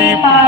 你把。<Bye. S 2>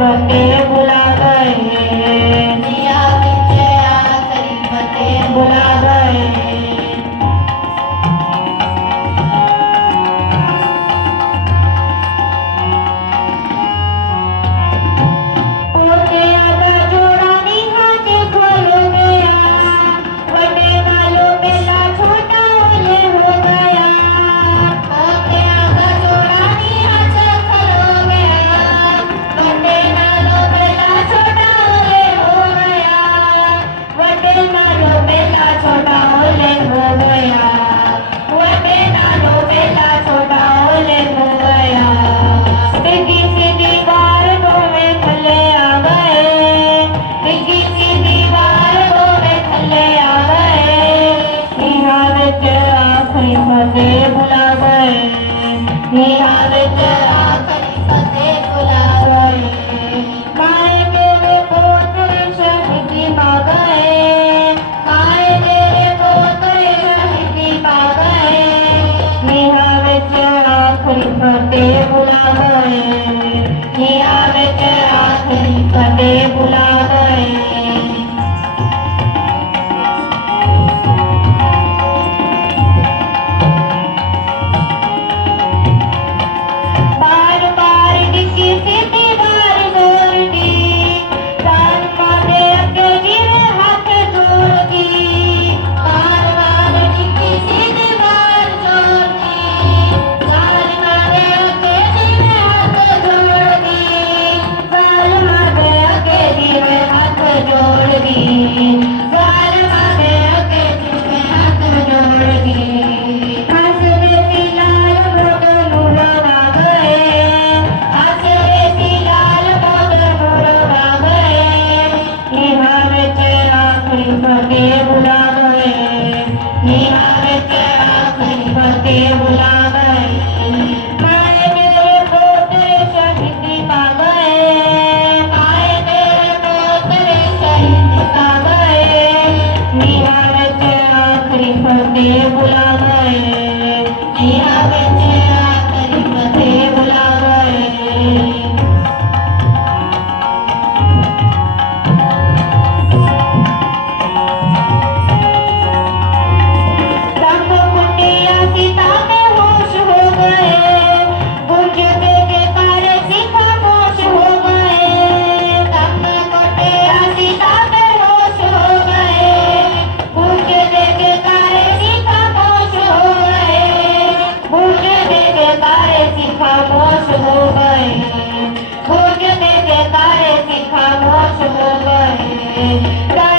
forever. Yeah. Thank okay. you. ताय शिफा होते शिखा हो